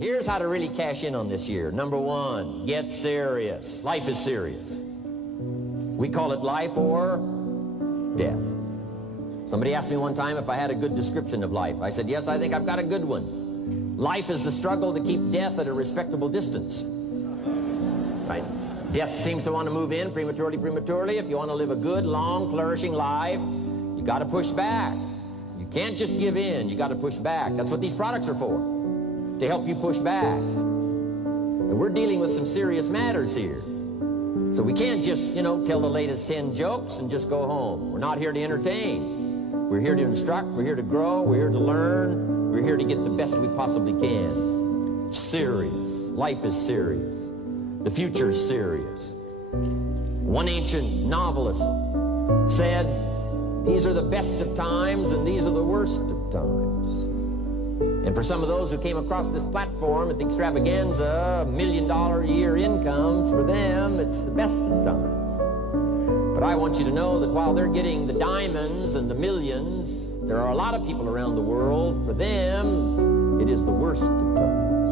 Here's how to really cash in on this year. Number one, get serious. Life is serious. We call it life or death. Somebody asked me one time if I had a good description of life. I said, yes, I think I've got a good one. Life is the struggle to keep death at a respectable distance. Right? Death seems to want to move in prematurely. If you want to live a good, long, flourishing life, you got to push back. You can't just give in. You got to push back. That's what these products are for, to help you push back. And we're dealing with some serious matters here. So we can't just, tell the latest 10 jokes and just go home. We're not here to entertain. We're here to instruct, we're here to grow, we're here to learn, we're here to get the best we possibly can. Serious. Life is serious. The future is serious. One ancient novelist said, these are the best of times and these are the worst of times. And for some of those who came across this platform at the extravaganza, $1 million a year incomes, for them, it's the best of times. But I want you to know that while they're getting the diamonds and the millions, there are a lot of people around the world, for them, it is the worst of times.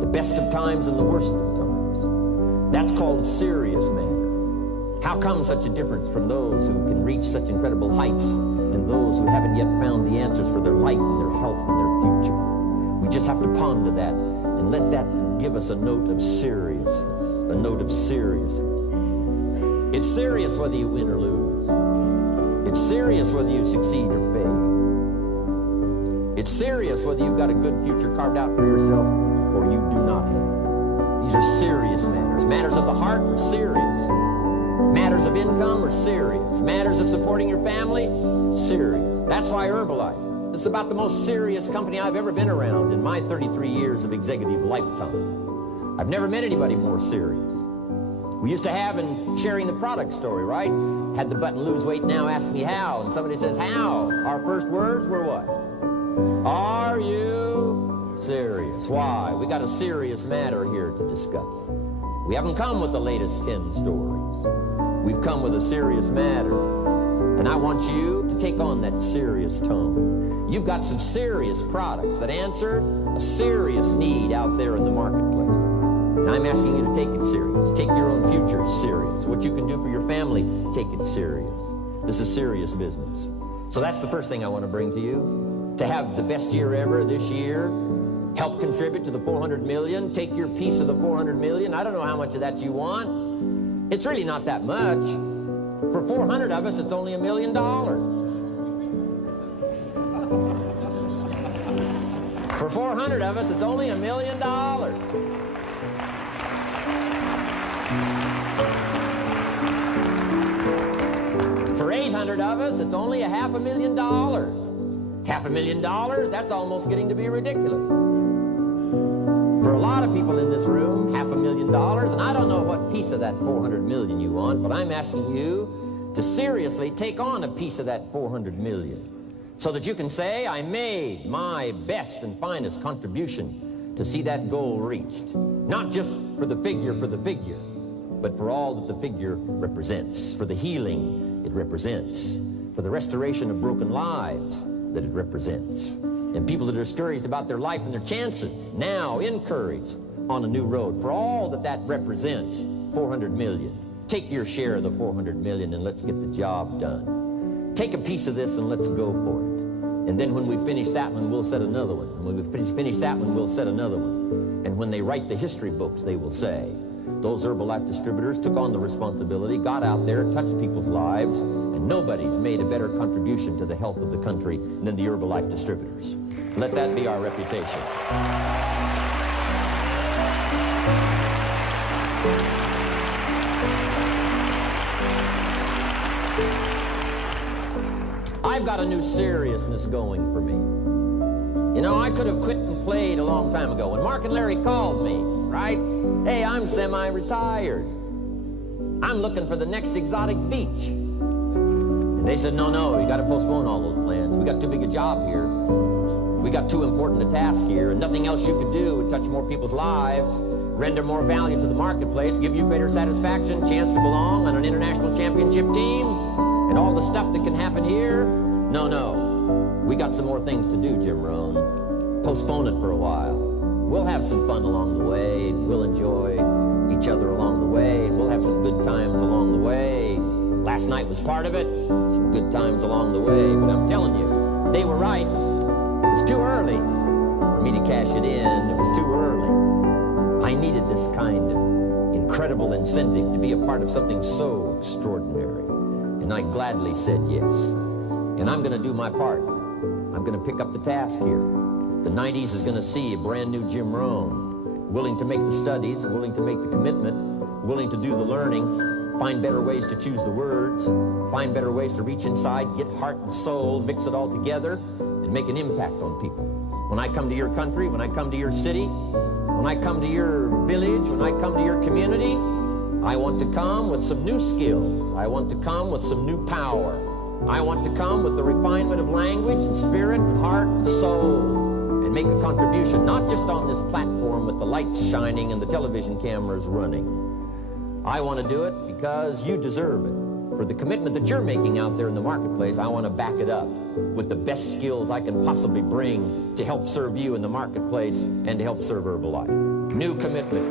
The best of times and the worst of times. That's called serious matter. How come such a difference from those who can reach such incredible heights and those who haven't yet found the answers for their life and their health and their future? We just have to ponder that and let that give us a note of seriousness, a note of seriousness. It's serious whether you win or lose. It's serious whether you succeed or fail. It's serious whether you've got a good future carved out for yourself or you do not have. These are serious matters. Matters of the heart are serious. Matters of income are serious. Matters of supporting your family, serious. That's why Herbalife, it's about the most serious company I've ever been around in my 33 years of executive lifetime. I've never met anybody more serious. We used to have in sharing the product story, right? Had the button lose weight, now ask me how. And somebody says, how? Our first words were what? Are you serious? Why? We got a serious matter here to discuss. We haven't come with the latest 10 stories. We've come with a serious matter. And I want you to take on that serious tone. You've got some serious products that answer a serious need out there in the marketplace. And I'm asking you to take it serious. Take your own future serious. What you can do for your family, take it serious. This is serious business. So that's the first thing I want to bring to you. To have the best year ever this year, help contribute to the 400 million, take your piece of the 400 million. I don't know how much of that you want. It's really not that much. For 400 of us, it's only $1 million. For 400 of us, it's only $1 million. For 800 of us, it's only $500,000. $500,000, that's almost getting to be ridiculous. For a lot of people in this room, $500,000, and I don't know what piece of that 400 million you want, but I'm asking you to seriously take on a piece of that 400 million so that you can say, I made my best and finest contribution to see that goal reached. Not just for the figure, but for all that the figure represents, for the healing it represents, for the restoration of broken lives that it represents, and people that are discouraged about their life and their chances, now encouraged on a new road, for all that that represents. 400 million. Take your share of the 400 million and let's get the job done. Take a piece of this and let's go for it. And then when we finish that one, we'll set another one. And when we finish that one, we'll set another one. And when they write the history books, they will say, those Herbalife distributors took on the responsibility, got out there, touched people's lives, and nobody's made a better contribution to the health of the country than the Herbalife distributors. Let that be our reputation. I've got a new seriousness going for me. You know, I could have quit and played a long time ago. When Mark and Larry called me, right? Hey, I'm semi-retired. I'm looking for the next exotic beach. And they said, no, you got to postpone all those plans. We got too big a job here. We got too important a task here, and nothing else you could do would touch more people's lives, render more value to the marketplace, give you greater satisfaction, chance to belong on an international championship team, and all the stuff that can happen here. No. We got some more things to do, Jim Rohn. Postpone it for a while. have some fun along the way. We'll enjoy each other along the way. We'll have some good times along the way. Last night was part of it. Some good times along the way. But I'm telling you, they were right. It was too early for me to cash it in. It was too early. I needed this kind of incredible incentive to be a part of something so extraordinary. And I gladly said yes. And I'm going to do my part. I'm going to pick up the task here. The 90s is going to see a brand new Jim Rohn, willing to make the studies, willing to make the commitment, willing to do the learning, find better ways to choose the words, find better ways to reach inside, get heart and soul, mix it all together, and make an impact on people. When I come to your country, when I come to your city, when I come to your village, when I come to your community, I want to come with some new skills. I want to come with some new power. I want to come with the refinement of language and spirit and heart and soul and make a contribution, not just on this platform with the lights shining and the television cameras running. I want to do it because you deserve it. For the commitment that you're making out there in the marketplace, I want to back it up with the best skills I can possibly bring to help serve you in the marketplace and to help serve Herbalife. New commitment.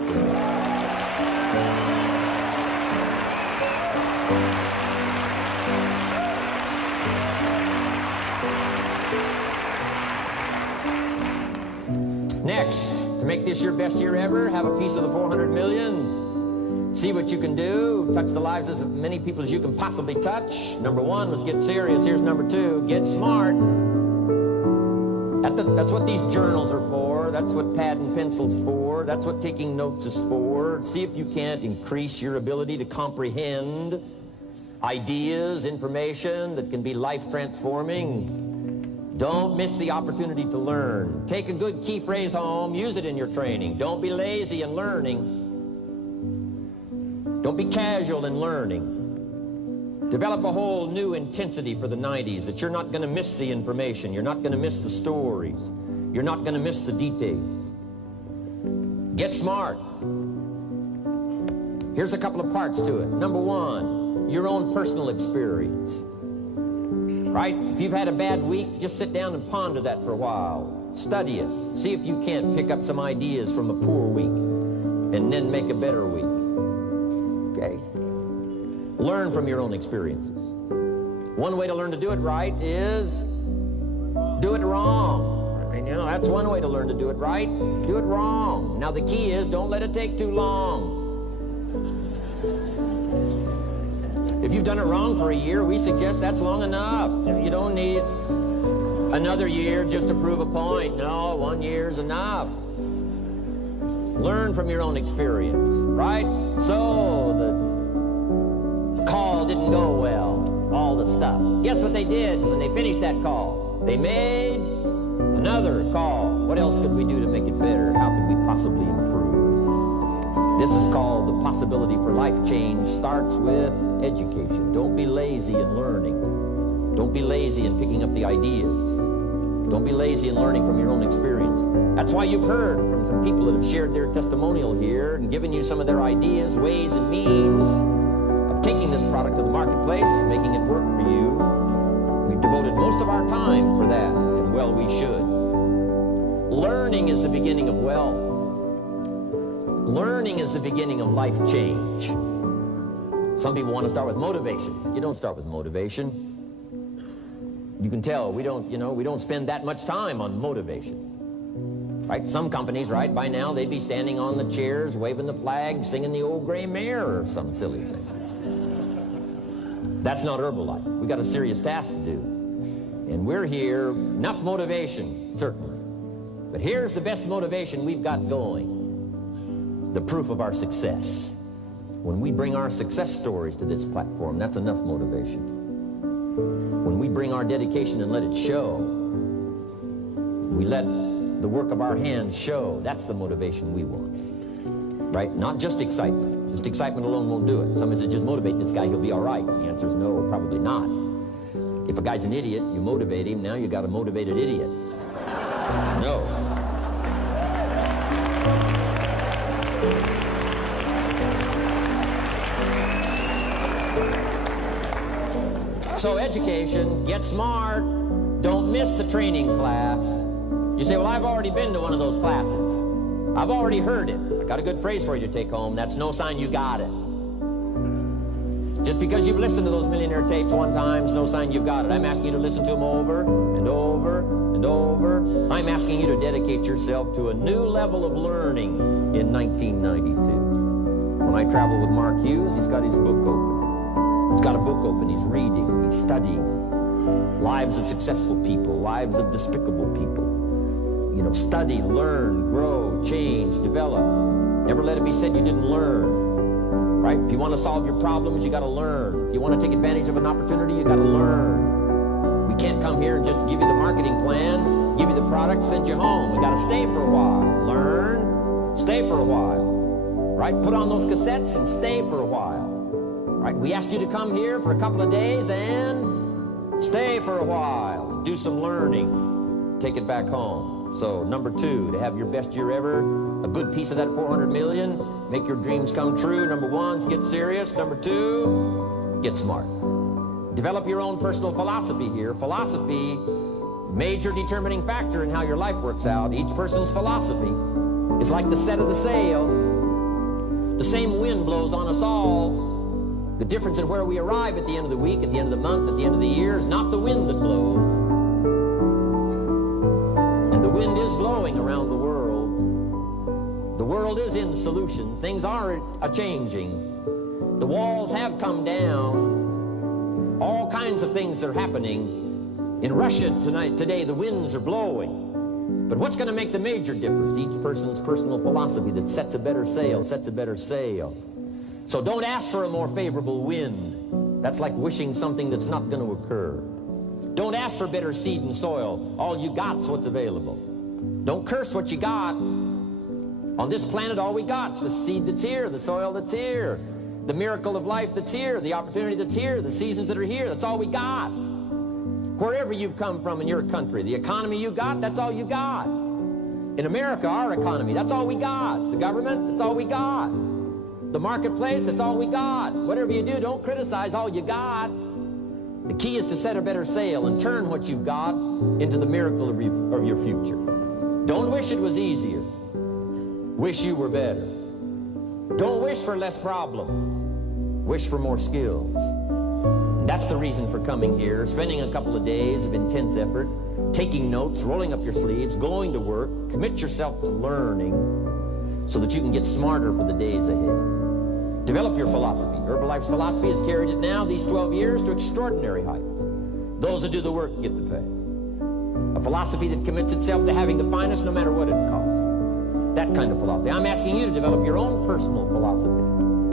Next, to make this your best year ever, have a piece of the 400 million. See what you can do. Touch the lives of as many people as you can possibly touch. Number one was get serious. Here's number two, get smart. That's what these journals are for. That's what pad and pencil's for. That's what taking notes is for. See if you can't increase your ability to comprehend ideas, information that can be life-transforming. Don't miss the opportunity to learn. Take a good key phrase home, use it in your training. Don't be lazy in learning. Don't be casual in learning. Develop a whole new intensity for the 90s that you're not going to miss the information. You're not going to miss the stories. You're not going to miss the details. Get smart. Here's a couple of parts to it. Number one, your own personal experience. Right? If you've had a bad week, just sit down and ponder that for a while. Study it. See if you can't pick up some ideas from a poor week and then make a better week. Okay? Learn from your own experiences. One way to learn to do it right is do it wrong. I mean, that's one way to learn to do it right. Do it wrong. Now the key is don't let it take too long. If you've done it wrong for a year, we suggest that's long enough. You don't need another year just to prove a point. No, 1 year's enough. Learn from your own experience, right? So the call didn't go well, all the stuff. Guess what they did when they finished that call? They made another call. What else could we do to make it better? How could we possibly improve? This is called the possibility for life change. Starts with education. Don't be lazy in learning. Don't be lazy in picking up the ideas. Don't be lazy in learning from your own experience. That's why you've heard from some people that have shared their testimonial here and given you some of their ideas, ways, and means of taking this product to the marketplace and making it work for you. We've devoted most of our time for that, and well, we should. Learning is the beginning of wealth. Learning is the beginning of life change. Some people want to start with motivation. You don't start with motivation. You can tell we don't spend that much time on motivation. Right? Some companies, right, by now they'd be standing on the chairs, waving the flag, singing the old gray mare or some silly thing. That's not Herbalife. We got a serious task to do. And we're here, enough motivation, certainly. But here's the best motivation we've got going. The proof of our success. When we bring our success stories to this platform, that's enough motivation. When we bring our dedication and let it show, we let the work of our hands show, that's the motivation we want. Right? Not just excitement. Just excitement alone won't do it. Somebody says, just motivate this guy, he'll be all right. The answer is no, probably not. If a guy's an idiot, you motivate him, now you got a motivated idiot. No. So education, get smart, don't miss the training class. You say, well, I've already been to one of those classes. I've already heard it. I got a good phrase for you to take home. That's no sign you got it. Just because you've listened to those millionaire tapes one time is no sign you've got it. I'm asking you to listen to them over and over and over. I'm asking you to dedicate yourself to a new level of learning in 1992. When I travel with Mark Hughes, he's got his book open. He's got a book open. He's reading. He's studying. Lives of successful people. Lives of despicable people. You know, study, learn, grow, change, develop. Never let it be said you didn't learn. Right? If you want to solve your problems, you got to learn. If you want to take advantage of an opportunity, you got to learn. We can't come here and just give you the marketing plan, give you the product, send you home. We got to stay for a while. Learn, stay for a while. Right? Put on those cassettes and stay for a while. Right? We asked you to come here for a couple of days and stay for a while. Do some learning. Take it back home. So, number 2, to have your best year ever, a good piece of that 400 million, make your dreams come true. Number 1 is get serious. Number 2, get smart. Develop your own personal philosophy here. Philosophy, major determining factor in how your life works out. Each person's philosophy is like the set of the sail. The same wind blows on us all. The difference in where we arrive at the end of the week, at the end of the month, at the end of the year is not the wind that blows. And the wind is blowing around the world. The world is in solution. Things are a-changing. The walls have come down. All kinds of things are happening. In Russia today, the winds are blowing. But what's going to make the major difference? Each person's personal philosophy that sets a better sail, sets a better sail. So don't ask for a more favorable wind. That's like wishing something that's not going to occur. Don't ask for better seed and soil. All you got's what's available. Don't curse what you got. On this planet, all we got's the seed that's here, the soil that's here, the miracle of life that's here, the opportunity that's here, the seasons that are here. That's all we got. Wherever you've come from in your country, the economy you got, that's all you got. In America, our economy, that's all we got. The government, that's all we got. The marketplace, that's all we got. Whatever you do, don't criticize all you got. The key is to set a better sail and turn what you've got into the miracle of your future. Don't wish it was easier. Wish you were better. Don't wish for less problems. Wish for more skills. And that's the reason for coming here, spending a couple of days of intense effort, taking notes, rolling up your sleeves, going to work, commit yourself to learning so that you can get smarter for the days ahead. Develop your philosophy. Herbalife's philosophy has carried it now, these 12 years, to extraordinary heights. Those that do the work get the pay. A philosophy that commits itself to having the finest no matter what it costs. That kind of philosophy. I'm asking you to develop your own personal philosophy.